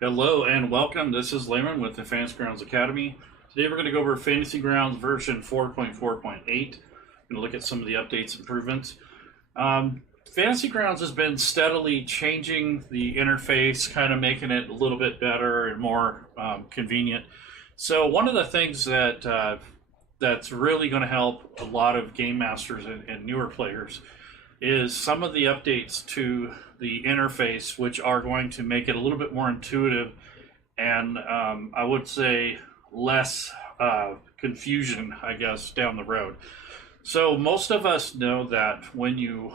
Hello and welcome. This is Layman with the Fantasy Grounds Academy. Today we're going to go over Fantasy Grounds version 4.4.8. Going to look at some of the updates, improvements. Fantasy Grounds has been steadily changing the interface, kind of making it a little bit better and more convenient. So one of the things that that's really going to help a lot of game masters and newer players is some of the updates to the interface, which are going to make it a little bit more intuitive and I would say less confusion, I guess, down the road. So most of us know that when you,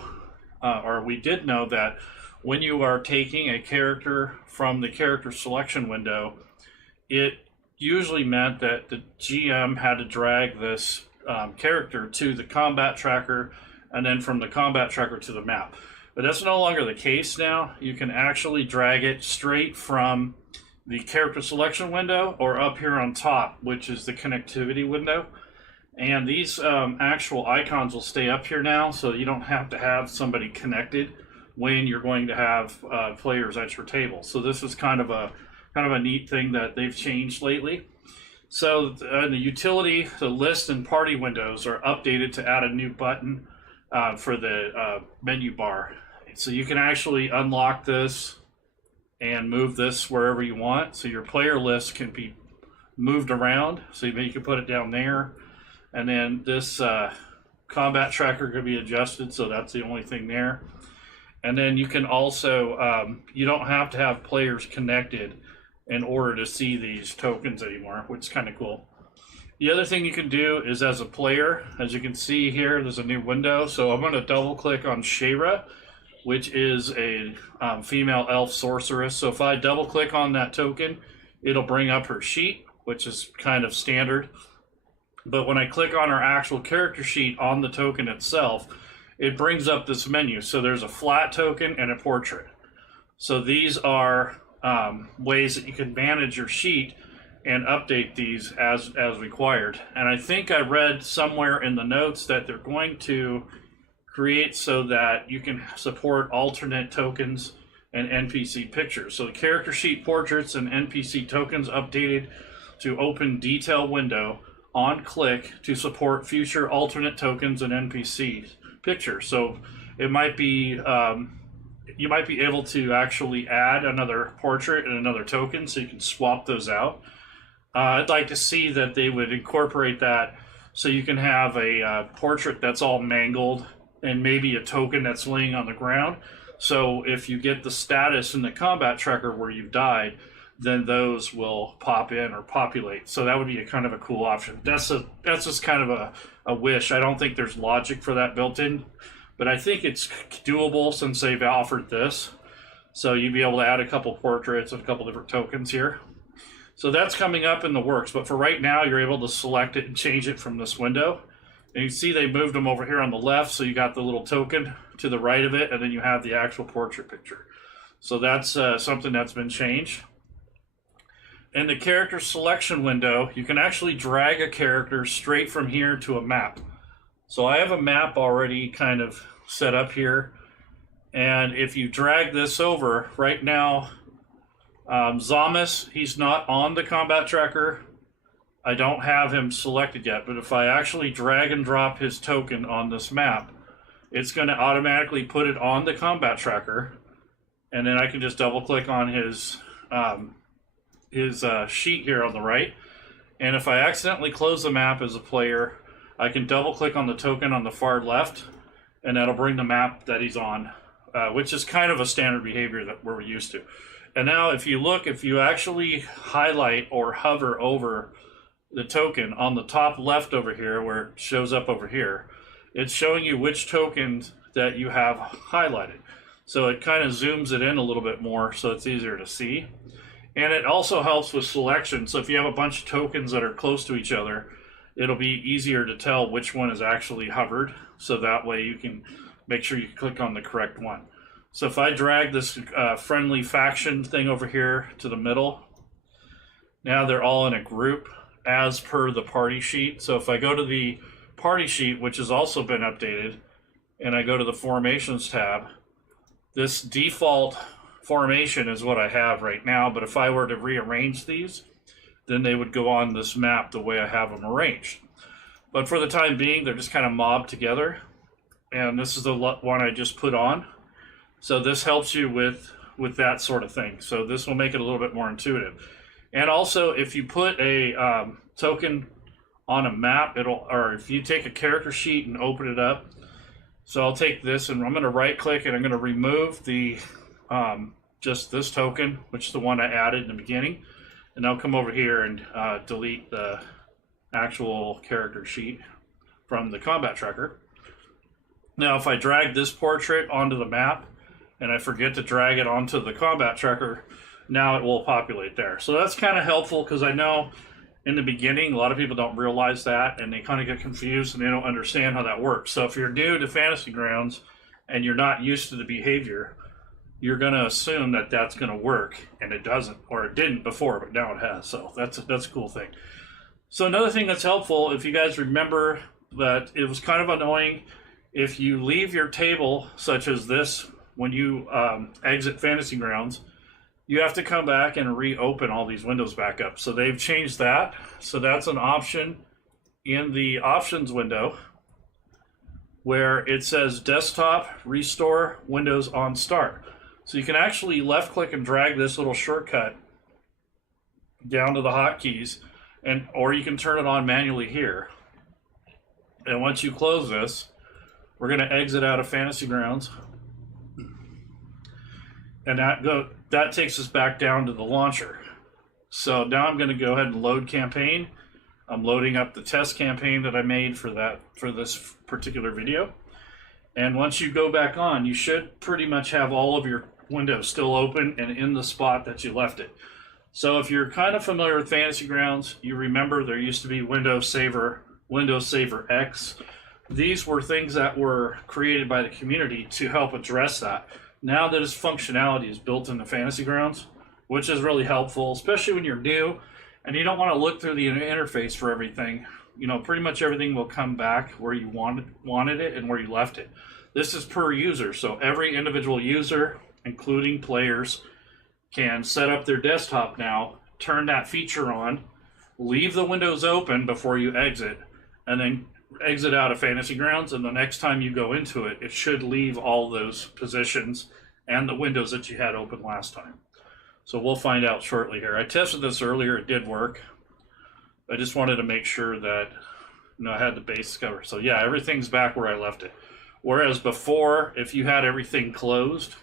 or we did know that when you are taking a character from the character selection window, it usually meant that the GM had to drag this character to the combat tracker and then from the combat tracker to the map. But that's no longer the case now. You can actually drag it straight from the character selection window or up here on top, which is the connectivity window. And these actual icons will stay up here now, so you don't have to have somebody connected when you're going to have players at your table. So this is kind of a neat thing that they've changed lately. So the utility, the list and party windows are updated to add a new button for the menu bar. So you can actually unlock this and move this wherever you want. So your player list can be moved around. So you can put it down there. And then this combat tracker could be adjusted. So that's the only thing there. And then you can also, you don't have to have players connected in order to see these tokens anymore, which is kind of cool. The other thing you can do is as a player, as you can see here, there's a new window. So I'm going to double click on Shayra, which is a female elf sorceress. So if I double click on that token, it'll bring up her sheet, which is kind of standard. But when I click on her actual character sheet on the token itself, it brings up this menu. So there's a flat token and a portrait. So these are ways that you can manage your sheet and update these as required. And I think I read somewhere in the notes that they're going to create so that you can support alternate tokens and NPC pictures. So the character sheet portraits and NPC tokens updated to open detail window on click to support future alternate tokens and NPC pictures. So it might be you might be able to actually add another portrait and another token so you can swap those out. I'd like to see that they would incorporate that so you can have a portrait that's all mangled and maybe a token that's laying on the ground. So if you get the status in the combat tracker where you've died, then those will pop in or populate. So that would be a kind of a cool option. That's just kind of a wish. I don't think there's logic for that built in, but I think it's doable since they've offered this. So you'd be able to add a couple portraits and a couple different tokens here. So that's coming up in the works, but for right now, you're able to select it and change it from this window. And you see they moved them over here on the left, so you got the little token to the right of it, and then you have the actual portrait picture. So that's something that's been changed. In the character selection window, you can actually drag a character straight from here to a map. So I have a map already kind of set up here, and if you drag this over, right now, Zamas, he's not on the combat tracker. I don't have him selected yet, but if I actually drag and drop his token on this map, it's going to automatically put it on the combat tracker, and then I can just double click on his sheet here on the right. And if I accidentally close the map as a player, I can double click on the token on the far left, and that'll bring the map that he's on, which is kind of a standard behavior that we're used to. And now if you look, if you actually highlight or hover over the token on the top left over here where it shows up over here, it's showing you which tokens that you have highlighted. So it kind of zooms it in a little bit more so it's easier to see. And it also helps with selection. So if you have a bunch of tokens that are close to each other, it'll be easier to tell which one is actually hovered. So that way you can make sure you click on the correct one. So if I drag this friendly faction thing over here to the middle, now they're all in a group as per the party sheet. So if I go to the party sheet, which has also been updated, and I go to the formations tab, this default formation is what I have right now, but if I were to rearrange these, then they would go on this map the way I have them arranged. But for the time being, they're just kind of mobbed together, and this is the one I just put on. So this helps you with that sort of thing. So this will make it a little bit more intuitive. And also, if you put a token on a map, or if you take a character sheet and open it up, so I'll take this and I'm going to right click and I'm going to remove the just this token, which is the one I added in the beginning, and I'll come over here and delete the actual character sheet from the combat tracker. Now if I drag this portrait onto the map and I forget to drag it onto the combat tracker, now it will populate there. So that's kind of helpful, because I know in the beginning a lot of people don't realize that, and they kind of get confused and they don't understand how that works. So if you're new to Fantasy Grounds and you're not used to the behavior, you're going to assume that that's going to work, and it doesn't, or it didn't before, but now it has. So that's a cool thing. So another thing that's helpful, if you guys remember that it was kind of annoying if you leave your table, such as this, when you exit Fantasy Grounds, you have to come back and reopen all these windows back up. So they've changed that. So that's an option in the options window where it says desktop restore windows on start. So you can actually left click and drag this little shortcut down to the hotkeys, or you can turn it on manually here. And once you close this, we're going to exit out of Fantasy Grounds, and that takes us back down to the launcher. So now I'm going to go ahead and load campaign. I'm loading up the test campaign that I made for this particular video. And once you go back on, you should pretty much have all of your windows still open and in the spot that you left it. So if you're kind of familiar with Fantasy Grounds, you remember there used to be Windows Saver X. These were things that were created by the community to help address that. Now that its functionality is built into Fantasy Grounds, which is really helpful, especially when you're new and you don't want to look through the interface for everything. You know, pretty much everything will come back where you wanted it and where you left it. This is per user, so every individual user, including players, can set up their desktop now, turn that feature on, leave the windows open before you exit, and then exit out of Fantasy Grounds, and the next time you go into it, it should leave all those positions and the windows that you had open last time. So we'll find out shortly here. I tested this earlier, it did work. I just wanted to make sure that I had the base covered. So yeah, everything's back where I left it. Whereas before, if you had everything closed,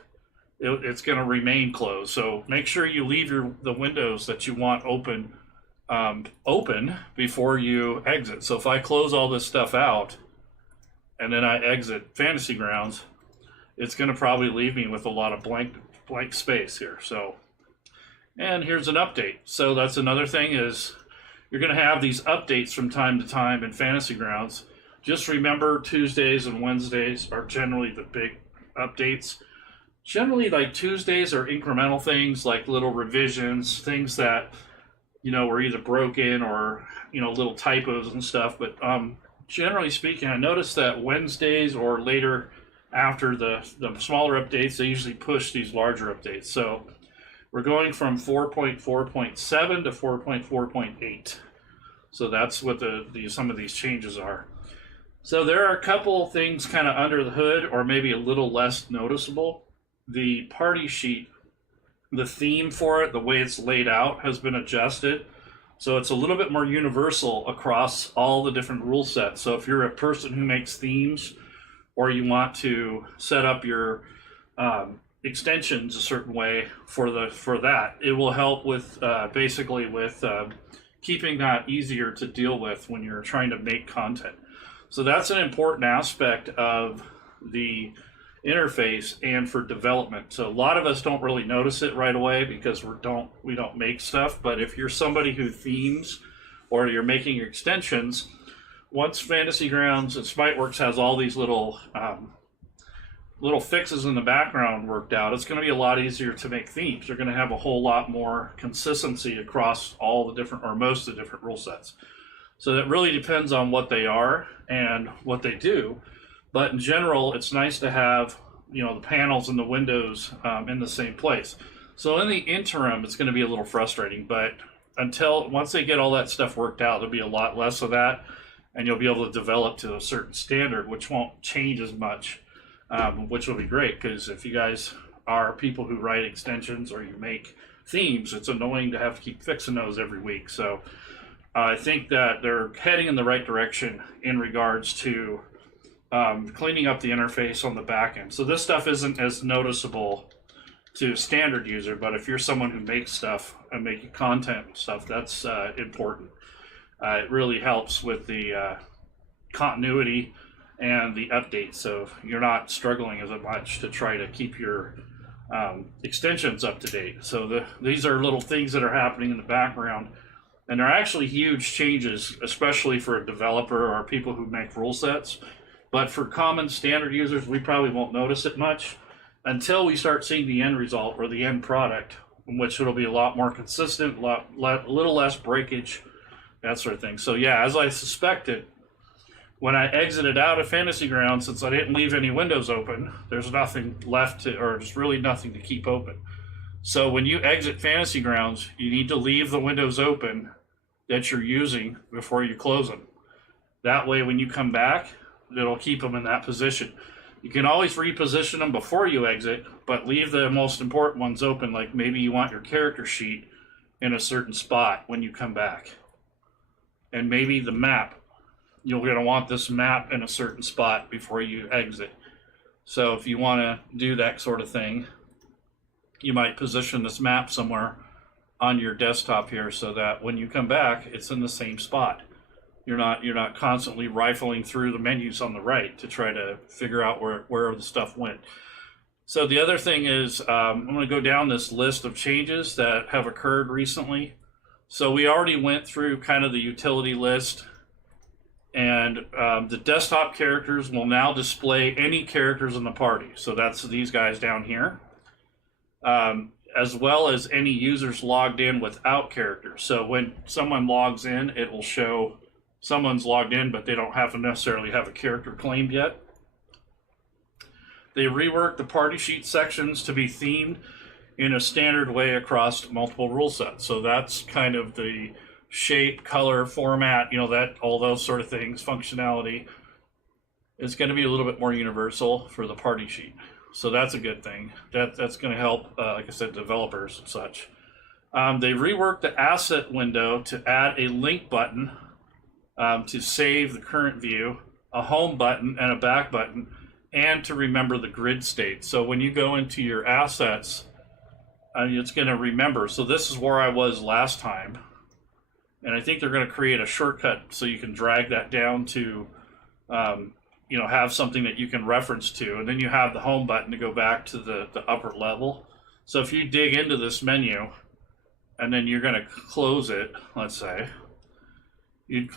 it's going to remain closed. So make sure you leave the windows that you want open before you exit. So if I close all this stuff out and then I exit Fantasy Grounds, it's going to probably leave me with a lot of blank space here. So, and here's an update. So that's another thing, is you're going to have these updates from time to time in Fantasy Grounds. Just remember, Tuesdays and Wednesdays are generally the big updates. Generally, like Tuesdays are incremental things, like little revisions, things that were either broken or little typos and stuff. But generally speaking, I noticed that Wednesdays or later after the smaller updates, they usually push these larger updates. So we're going from 4.4.7 to 4.4.8. So that's what some of these changes are. So there are a couple things kind of under the hood, or maybe a little less noticeable. The party sheet, the theme for it, the way it's laid out, has been adjusted. So it's a little bit more universal across all the different rule sets. So if you're a person who makes themes, or you want to set up your extensions a certain way for that, it will help with basically with keeping that easier to deal with when you're trying to make content. So that's an important aspect of the interface and for development. So a lot of us don't really notice it right away because we don't make stuff. But if you're somebody who themes, or you're making extensions, once Fantasy Grounds and Spiteworks has all these little fixes in the background worked out, it's going to be a lot easier to make themes. You're going to have a whole lot more consistency across all the different, or most of the different rule sets. So that really depends on what they are and what they do. But in general, it's nice to have the panels and the windows in the same place. So in the interim, it's going to be a little frustrating, but once they get all that stuff worked out, there'll be a lot less of that, and you'll be able to develop to a certain standard, which won't change as much, which will be great, because if you guys are people who write extensions or you make themes, it's annoying to have to keep fixing those every week. So I think that they're heading in the right direction in regards to cleaning up the interface on the back end. So this stuff isn't as noticeable to a standard user, but if you're someone who makes stuff and making content and stuff, that's important. It really helps with the continuity and the updates, so you're not struggling as much to try to keep your extensions up to date. So these are little things that are happening in the background, and they're actually huge changes, especially for a developer or people who make rule sets. But for common standard users, we probably won't notice it much until we start seeing the end result or the end product, in which it'll be a lot more consistent, a little less breakage, that sort of thing. So yeah, as I suspected, when I exited out of Fantasy Grounds, since I didn't leave any windows open, there's nothing left to, or there's really nothing to keep open. So when you exit Fantasy Grounds, you need to leave the windows open that you're using before you close them. That way, when you come back, it'll keep them in that position. You can always reposition them before you exit, but leave the most important ones open, like maybe you want your character sheet in a certain spot when you come back. And maybe the map, you're going to want this map in a certain spot before you exit. So if you want to do that sort of thing, you might position this map somewhere on your desktop here so that when you come back, it's in the same spot. You're not constantly rifling through the menus on the right to try to figure out where the stuff went. So the other thing is, I'm going to go down this list of changes that have occurred recently. So we already went through kind of the utility list, and the desktop characters will now display any characters in the party. So that's these guys down here, as well as any users logged in without characters. So when someone logs in, it will show someone's logged in, but they don't have to necessarily have a character claimed yet. They reworked the party sheet sections to be themed in a standard way across multiple rule sets. So that's kind of the shape, color, format, that all those sort of things, functionality is going to be a little bit more universal for the party sheet. So that's a good thing. That's going to help, like I said, developers and such. They reworked the asset window to add a link button to save the current view, a home button and a back button, and to remember the grid state. So when you go into your assets, it's going to remember. So this is where I was last time, and I think they're going to create a shortcut so you can drag that down to, have something that you can reference to, and then you have the home button to go back to the upper level. So if you dig into this menu, and then you're going to close it, let's say, you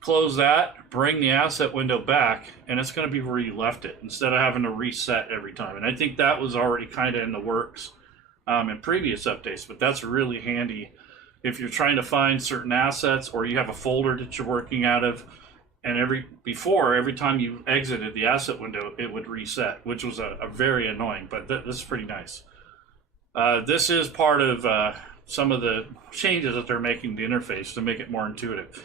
close that, bring the asset window back, and it's going to be where you left it instead of having to reset every time. And I think that was already kind of in the works in previous updates, but that's really handy if you're trying to find certain assets or you have a folder that you're working out of, and every time you exited the asset window, it would reset, which was a very annoying, but this is pretty nice. This is part of some of the changes that they're making to the interface to make it more intuitive.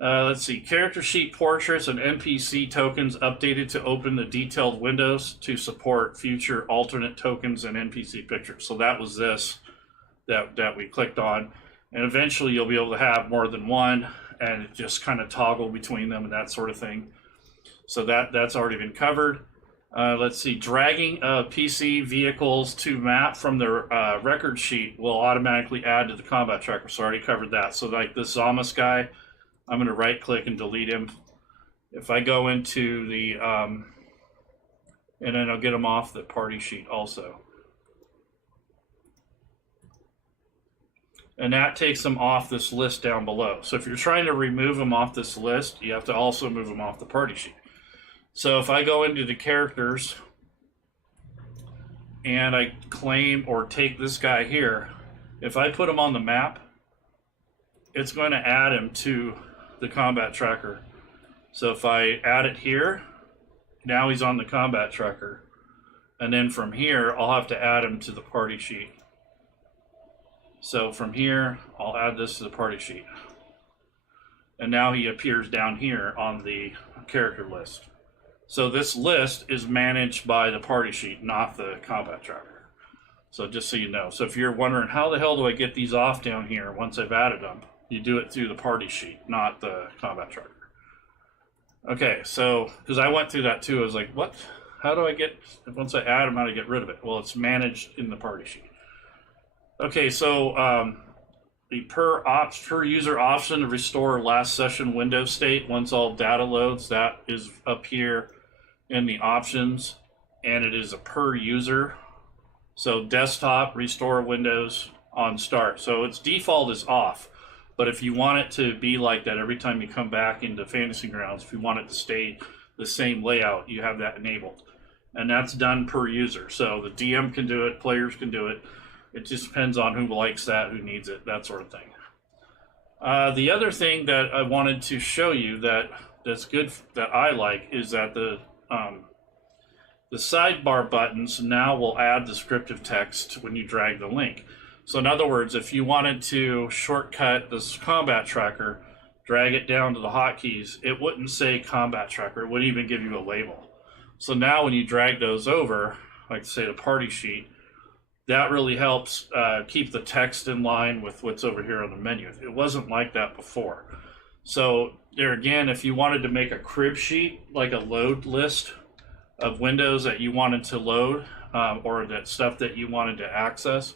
Let's see, character sheet portraits and NPC tokens updated to open the detailed windows to support future alternate tokens and NPC pictures. So that was this that we clicked on, and eventually you'll be able to have more than one and just kind of toggle between them and that sort of thing. So that's already been covered. Let's see, dragging PC vehicles to map from their record sheet will automatically add to the combat tracker. So I already covered that. So like this Zamas guy, I'm going to right click and delete him. If I go into the, and then I'll get him off the party sheet also. And that takes them off this list down below. So if you're trying to remove them off this list, you have to also move them off the party sheet. So if I go into the characters and I claim or take this guy here, if I put him on the map, it's going to add him to the combat tracker. So if I add it here, now he's on the combat tracker. And then from here, I'll have to add him to the party sheet. So from here, I'll add this to the party sheet. And now he appears down here on the character list. So this list is managed by the party sheet, not the combat tracker. So just so you know. So if you're wondering, how the hell do I get these off down here once I've added them? You do it through the party sheet, not the combat tracker. Okay, so, because I went through that too, I was like, what? How do I get, once I add them, how do I get rid of it? Well, it's managed in the party sheet. Okay, so the per user option to restore last session window state once all data loads, that is up here in the options, and it is a per user. So desktop, restore Windows on start. So its default is off. But if you want it to be like that every time you come back into Fantasy Grounds, if you want it to stay the same layout, you have that enabled. And that's done per user. So the DM can do it, players can do it. It just depends on who likes that, who needs it, that sort of thing. The other thing that I wanted to show you that's good, that I like, is that the sidebar buttons now will add descriptive text when you drag the link. So in other words, if you wanted to shortcut this combat tracker, drag it down to the hotkeys, it wouldn't say combat tracker, it wouldn't even give you a label. So now when you drag those over, like say the party sheet, that really helps keep the text in line with what's over here on the menu. It wasn't like that before. So there again, if you wanted to make a crib sheet, like a load list of windows that you wanted to load, or that stuff that you wanted to access,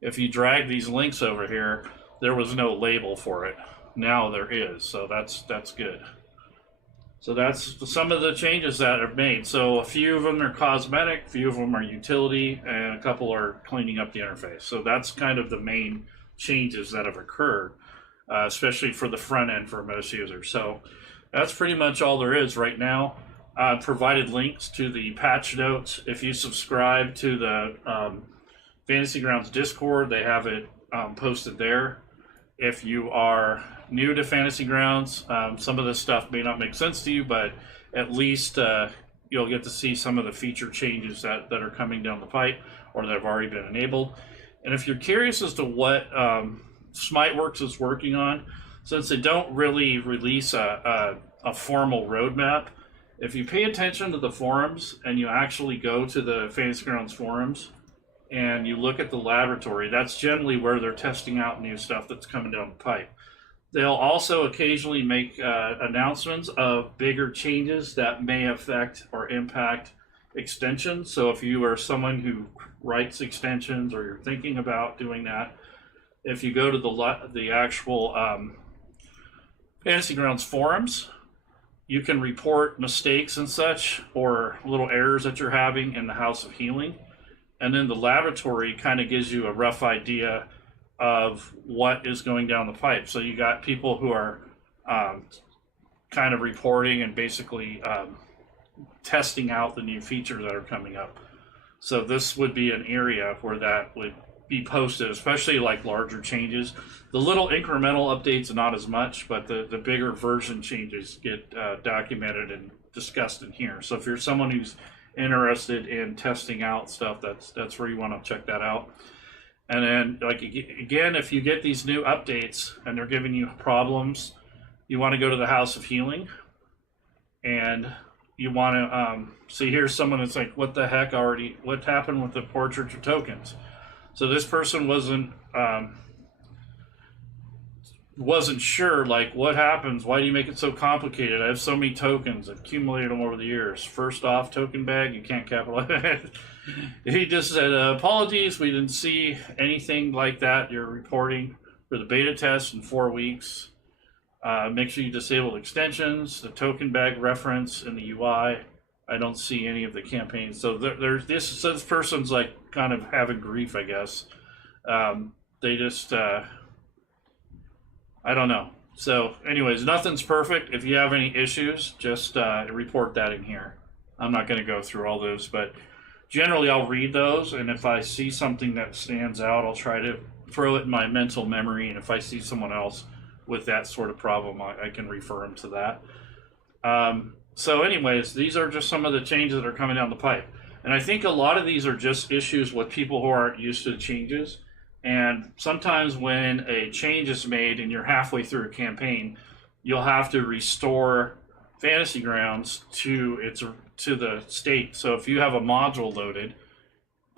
if you drag these links over here, there was no label for it. Now there is, so that's good. So that's some of the changes that are made. So a few of them are cosmetic, a few of them are utility, and a couple are cleaning up the interface. So that's kind of the main changes that have occurred, especially for the front end for most users. So that's pretty much all there is right now. I've provided links to the patch notes. If you subscribe to the Fantasy Grounds Discord, they have it posted there. If you are new to Fantasy Grounds, some of this stuff may not make sense to you, but at least you'll get to see some of the feature changes that are coming down the pipe or that have already been enabled. And if you're curious as to what Smiteworks is working on, since they don't really release a formal roadmap, if you pay attention to the forums and you actually go to the Fantasy Grounds forums, and you look at the laboratory, that's generally where they're testing out new stuff that's coming down the pipe. They'll also occasionally make announcements of bigger changes that may affect or impact extensions. So if you are someone who writes extensions or you're thinking about doing that, if you go to the actual Fantasy Grounds forums, you can report mistakes and such or little errors that you're having in the House of Healing. And then the laboratory kind of gives you a rough idea of what is going down the pipe. So you got people who are kind of reporting and basically testing out the new features that are coming up. So this would be an area where that would be posted, especially like larger changes. The little incremental updates, not as much, but the bigger version changes get documented and discussed in here. So if you're someone who's interested in testing out stuff, that's where you want to check that out. And then, like, again, if you get these new updates and they're giving you problems, you want to go to the House of Healing, and you want to see, here's someone that's like, what the heck already, what happened with the portrait of tokens? So this person wasn't sure, like, what happens? Why do you make it so complicated? I have so many tokens. I've accumulated them over the years. First off, token bag, you can't capitalize. He just said, apologies, we didn't see anything like that. You're reporting for the beta test in 4 weeks. Make sure you disable extensions, the token bag reference in the UI. I don't see any of the campaigns. So this person's like kind of having grief, I guess. They just... I don't know. So anyways, nothing's perfect. If you have any issues, just report that in here. I'm not going to go through all those, but generally I'll read those, and if I see something that stands out, I'll try to throw it in my mental memory, and if I see someone else with that sort of problem, I can refer them to that. So anyways, these are just some of the changes that are coming down the pipe. And I think a lot of these are just issues with people who aren't used to the changes. And sometimes when a change is made and you're halfway through a campaign, you'll have to restore Fantasy Grounds to the state. So if you have a module loaded,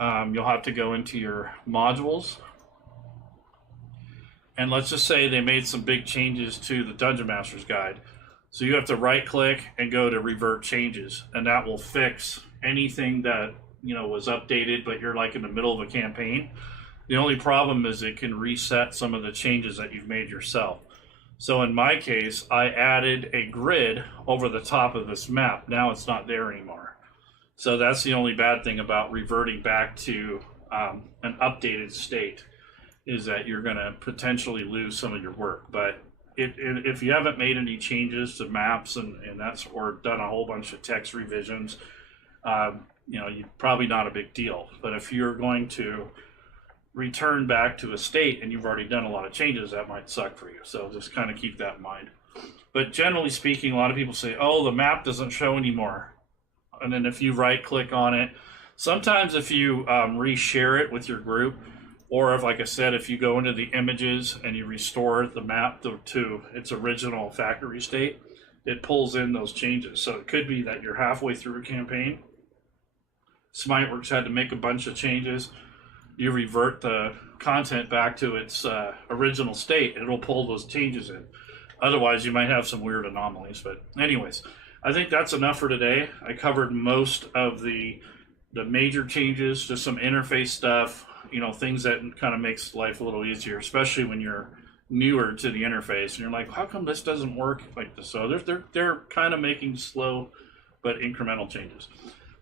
you'll have to go into your modules. And let's just say they made some big changes to the Dungeon Master's Guide. So you have to right click and go to revert changes, and that will fix anything that was updated, but you're like in the middle of a campaign. The only problem is it can reset some of the changes that you've made yourself. So in my case, I added a grid over the top of this map. Now it's not there anymore. So that's the only bad thing about reverting back to an updated state, is that you're going to potentially lose some of your work. But if you haven't made any changes to maps and that's, or done a whole bunch of text revisions, you're probably not a big deal. But if you're going to return back to a state and you've already done a lot of changes, that might suck for you. So just kind of keep that in mind. But generally speaking, a lot of people say, oh, the map doesn't show anymore. And then if you right click on it, sometimes if you reshare it with your group, or if, like I said, if you go into the images and you restore the map to its original factory state, it pulls in those changes. So it could be that you're halfway through a campaign, Smiteworks had to make a bunch of changes, you revert the content back to its original state, and it'll pull those changes in. Otherwise, you might have some weird anomalies. But anyways, I think that's enough for today. I covered most of the major changes, just some interface stuff, things that kind of makes life a little easier, especially when you're newer to the interface and you're like, how come this doesn't work like this? So they're kind of making slow but incremental changes.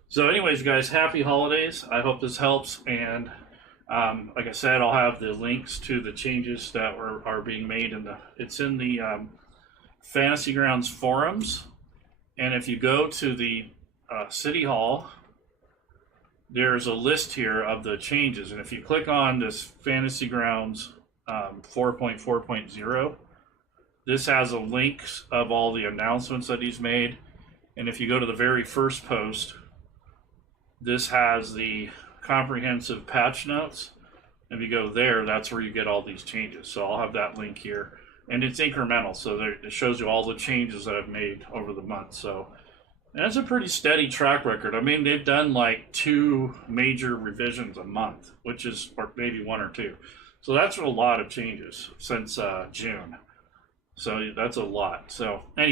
So anyways, guys, happy holidays. I hope this helps. And like I said, I'll have the links to the changes that are being made it's in the Fantasy Grounds forums. And if you go to the City Hall, there's a list here of the changes. And if you click on this Fantasy Grounds 4.4.0, this has a link of all the announcements that he's made. And if you go to the very first post, this has the comprehensive patch notes. If you go there, that's where you get all these changes. So I'll have that link here. And it's incremental, so it shows you all the changes that I've made over the month. So that's a pretty steady track record. I mean, they've done like 2 major revisions a month, which is, or maybe 1 or 2. So that's a lot of changes since June. So that's a lot. So anyway.